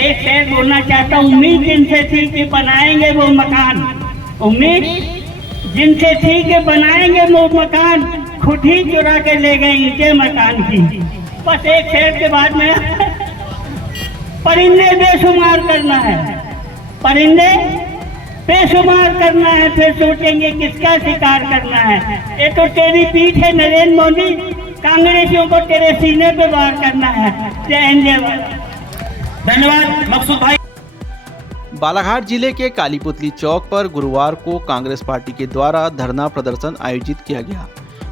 एक शेर बोलना चाहता हूँ, उम्मीद जिनसे थी कि बनाएंगे वो मकान, उम्मीद जिनसे थी कि बनाएंगे वो मकान, खुद ही चुरा के ले गए ईंटें मकान की। बस एक शेर के बाद में परिंदे बेशुमार करना है, परिंदे बेशुमार करना है, फिर सोचेंगे किसका शिकार करना है। ये तो तेरी पीठ है नरेंद्र मोदी, कांग्रेसियों को तेरे सीने पे वार करना है। जय हिंद जय भारत। धन्यवाद मकसूद भाई। बालाघाट जिले के कालीपुतली चौक पर गुरुवार को कांग्रेस पार्टी के द्वारा धरना प्रदर्शन आयोजित किया गया,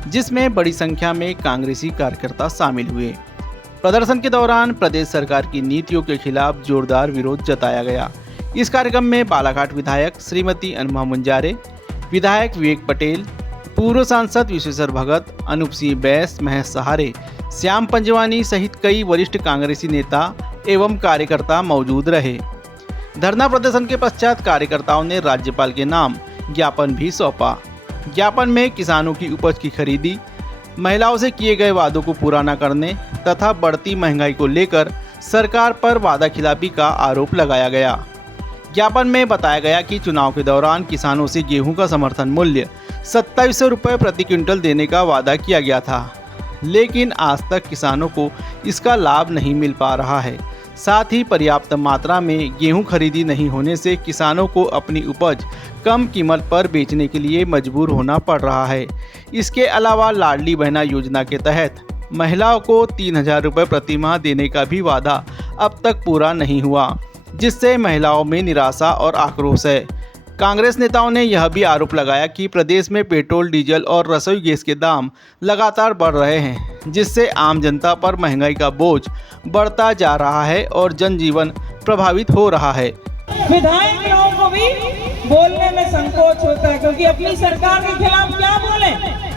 जिसमें बड़ी संख्या में कांग्रेसी कार्यकर्ता शामिल हुए। प्रदर्शन के दौरान प्रदेश सरकार की नीतियों के खिलाफ जोरदार विरोध जताया गया। इस कार्यक्रम में बालाघाट विधायक श्रीमती अनुमा मुंजारे, विधायक विवेक पटेल, पूर्व सांसद विश्वेश्वर भगत, अनूप सिंह बैस, महेश सहारे, श्याम पंजवानी सहित कई वरिष्ठ कांग्रेसी नेता एवं कार्यकर्ता मौजूद रहे। धरना प्रदर्शन के पश्चात कार्यकर्ताओं ने राज्यपाल के नाम ज्ञापन भी सौंपा। ज्ञापन में किसानों की उपज की खरीदी, महिलाओं से किए गए वादों को पूरा न करने तथा बढ़ती महंगाई को लेकर सरकार पर वादाखिलाफी का आरोप लगाया गया। ज्ञापन में बताया गया कि चुनाव के दौरान किसानों से गेहूं का समर्थन मूल्य 2700 रुपये प्रति क्विंटल देने का वादा किया गया था, लेकिन आज तक किसानों को इसका लाभ नहीं मिल पा रहा है। साथ ही पर्याप्त मात्रा में गेहूं खरीदी नहीं होने से किसानों को अपनी उपज कम कीमत पर बेचने के लिए मजबूर होना पड़ रहा है। इसके अलावा लाडली बहना योजना के तहत महिलाओं को 3000 रुपये प्रति माह देने का भी वादा अब तक पूरा नहीं हुआ, जिससे महिलाओं में निराशा और आक्रोश है। कांग्रेस नेताओं ने यह भी आरोप लगाया कि प्रदेश में पेट्रोल, डीजल और रसोई गैस के दाम लगातार बढ़ रहे हैं, जिससे आम जनता पर महंगाई का बोझ बढ़ता जा रहा है और जनजीवन प्रभावित हो रहा है। विधायक लोगों को भी बोलने में संकोच होता है, क्योंकि अपनी सरकार के खिलाफ क्या बोले,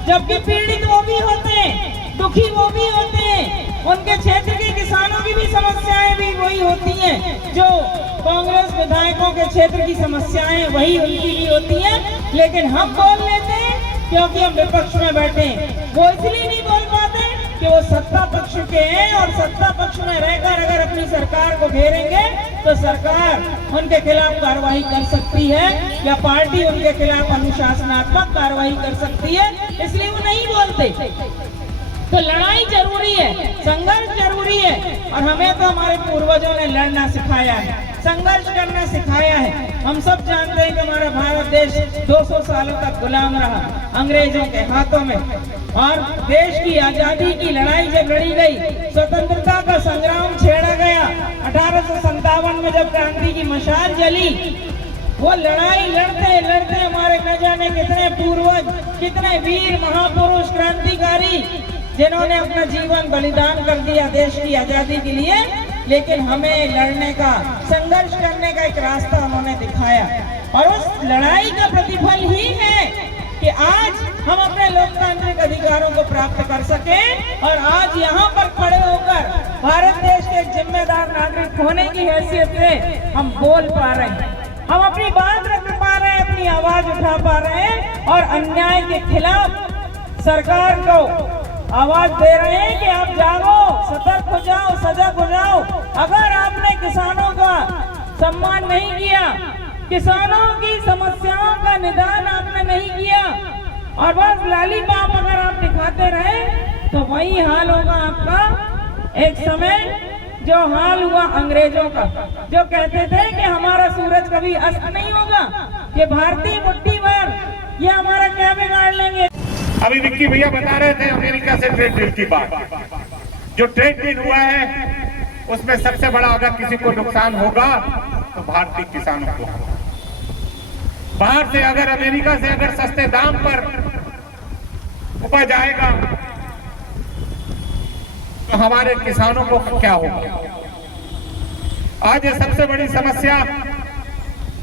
जबकि पीड़ित वो भी होते हैं, दुखी वो भी होते हैं, उनके क्षेत्र के किसानों की भी समस्याएं भी वही होती हैं, जो कांग्रेस विधायकों के क्षेत्र की समस्याएं वही उनकी भी होती हैं। लेकिन हम बोल लेते हैं क्योंकि हम विपक्ष में बैठे हैं। वो इसलिए नहीं बोल पाते कि वो सत्ता पक्ष के हैं, और सत्ता पक्ष में रहकर अगर अपनी सरकार को घेरेंगे तो सरकार उनके खिलाफ कार्रवाई कर सकती है, या पार्टी उनके खिलाफ अनुशासनात्मक कार्रवाई कर सकती है, इसलिए वो नहीं बोलते। तो लड़ाई जरूरी है, संघर्ष जरूरी है, और हमें तो हमारे पूर्वजों ने लड़ना सिखाया है, संघर्ष करना सिखाया है। हम सब जानते हैं कि हमारा भारत देश 200 सालों तक गुलाम रहा अंग्रेजों के हाथों में, और देश की आजादी की लड़ाई जब लड़ी गई, स्वतंत्रता का संग्राम छेड़ा गया, 1857 में जब क्रांति की मशाल जली, वो लड़ाई लड़ते लड़ते हमारे न जाने कितने पूर्वज, कितने वीर महापुरुष क्रांतिकारी जिन्होंने अपना जीवन बलिदान कर दिया देश की आजादी के लिए, लेकिन हमें लड़ने का, संघर्ष करने का एक रास्ता उन्होंने दिखाया, और उस लड़ाई का प्रतिफल ही है कि आज हम अपने लोकतांत्रिक अधिकारों को प्राप्त कर सके, और आज यहाँ पर खड़े होकर भारत देश के जिम्मेदार नागरिक होने की हैसियत से हम बोल पा रहे हैं, हम अपनी बात रख पा रहे हैं, अपनी आवाज उठा पा रहे हैं, और अन्याय के खिलाफ सरकार को आवाज दे रहे हैं कि आप जागो, सतर्क हो जाओ, सजग हो जाओ। अगर आपने किसानों का सम्मान नहीं किया, किसानों की समस्याओं का निदान आपने नहीं किया, और बस लॉलीपॉप अगर आप दिखाते रहे, तो वही हाल होगा आपका एक समय जो हाल हुआ अंग्रेजों का, जो कहते थे कि हमारा सूरज कभी अस्त नहीं होगा, ये भारतीय मुट्ठी भर ये हमारा क्या बिगाड़ लेंगे। अभी विक्की भैया बता रहे थे अमेरिका से ट्रेड डील की बात। जो ट्रेड डील हुआ है उसमें सबसे बड़ा अगर किसी को नुकसान होगा तो भारतीय किसानों को। बाहर से अगर, अमेरिका से अगर सस्ते दाम पर उपज आएगा तो हमारे किसानों को क्या होगा। आज ये सबसे बड़ी समस्या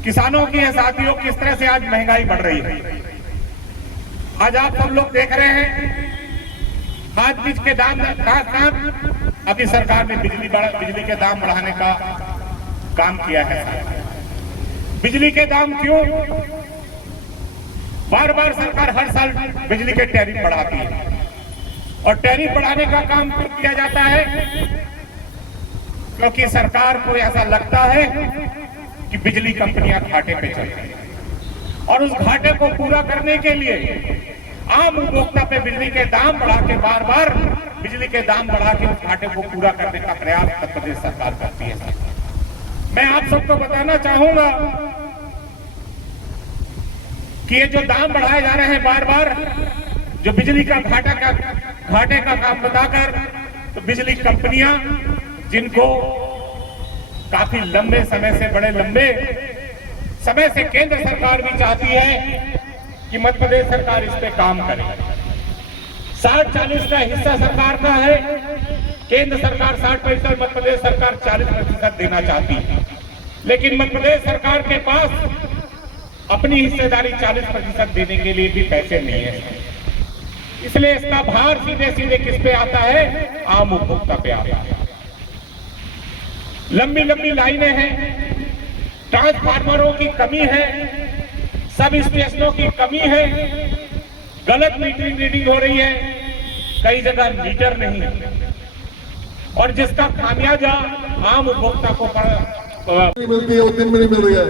किसानों की है साथियों, किस तरह से आज महंगाई बढ़ रही है। आज आप सब लोग देख रहे हैं खाद बीज के दाम अभी सरकार ने बिजली के दाम बढ़ाने का काम किया है। बिजली के दाम क्यों? बार बार सरकार हर साल बिजली के टैरिफ बढ़ाती है, और टैरिफ बढ़ाने का काम किया जाता है क्योंकि सरकार को ऐसा लगता है कि बिजली कंपनियां घाटे पे चल रही हैं और उस घाटे को पूरा करने के लिए आम उपभोक्ता पे बिजली के दाम बढ़ा के बार बार बिजली के दाम बढ़ा के उस घाटे को पूरा करने का प्रयास उत्तर प्रदेश सरकार करती है। मैं आप सबको बताना चाहूंगा कि ये जो दाम बढ़ाए जा रहे हैं बार बार, जो बिजली का घाटे का काम बताकर, तो बिजली कंपनियां जिनको काफी लंबे समय से, बड़े लंबे समय से केंद्र सरकार भी चाहती है कि मध्य प्रदेश सरकार इस पे काम करे। 60-40 का हिस्सा सरकार का है, केंद्र सरकार 60%, मध्य प्रदेश सरकार 40% देना चाहती है, लेकिन मध्य प्रदेश सरकार के पास अपनी हिस्सेदारी 40% देने के लिए भी पैसे नहीं है। इसलिए इसका भार सीधे सीधे किस पे आता है? आम उपभोक्ता पे आता है। लंबी लंबी लाइनें हैं, ट्रांसफार्मरों की कमी है, सब स्टेशनों की कमी है, गलत मीटरिंग रीडिंग हो रही है, कई जगह मीटर नहीं है, और जिसका खामियाजा आम उपभोक्ता को मिलती है, वो दिन में नहीं मिल रही है,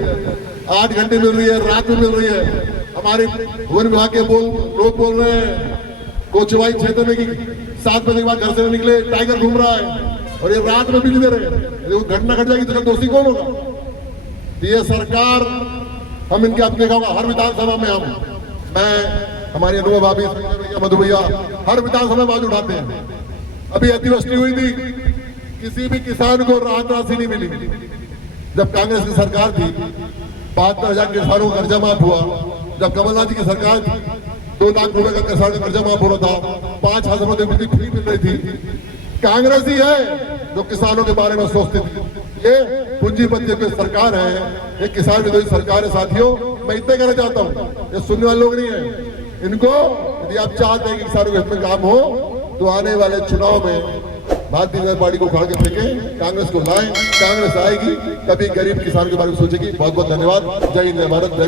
8 घंटे मिल रही है, रात में मिल रही है। हमारे वन विभाग के लोग बोल रहे हैं कोचवाई क्षेत्र में कि 7 बजे के बाद घर से नहीं निकले, टाइगर घूम रहा है और ये रात में बिजली दे रहे हैं। यदि घटना घट जाएगी तो दोषी कौन होगा? ये सरकार, हम इनके अब देखा होगा हर विधानसभा में मैं हमारी अनुभव भाभी मधु भैया हर विधानसभा में आवाज उठाते हैं। अभी अतिवृष्टि हुई थी, किसी भी किसान को राहत राशि नहीं मिली। जब कांग्रेस की सरकार थी 72,000 किसानों का कर्जा माफ हुआ। जब कमलनाथ जी की सरकार थी 2 लाख रुपए का किसान का कर्जा माफ हो रहा था, 5,000 रुपए बिजली फ्री मिल रही थी। कांग्रेस ही है जो किसानों के बारे में सोचती थी। ये पूंजीपति की सरकार है, ये किसान विरोधी सरकार है। साथियों, मैं इतना कहना चाहता हूँ, ये सुनने वाले लोग नहीं है, इनको यदि आप चाहते हैं कि किसानों के हित में काम हो तो आने वाले चुनाव में भारतीय जनता पार्टी को उखाड़ के फेंके, कांग्रेस को लाएं। कांग्रेस आएगी तभी गरीब किसान के बारे में सोचेगी। बहुत बहुत धन्यवाद। जय हिंद, जय भारत, जय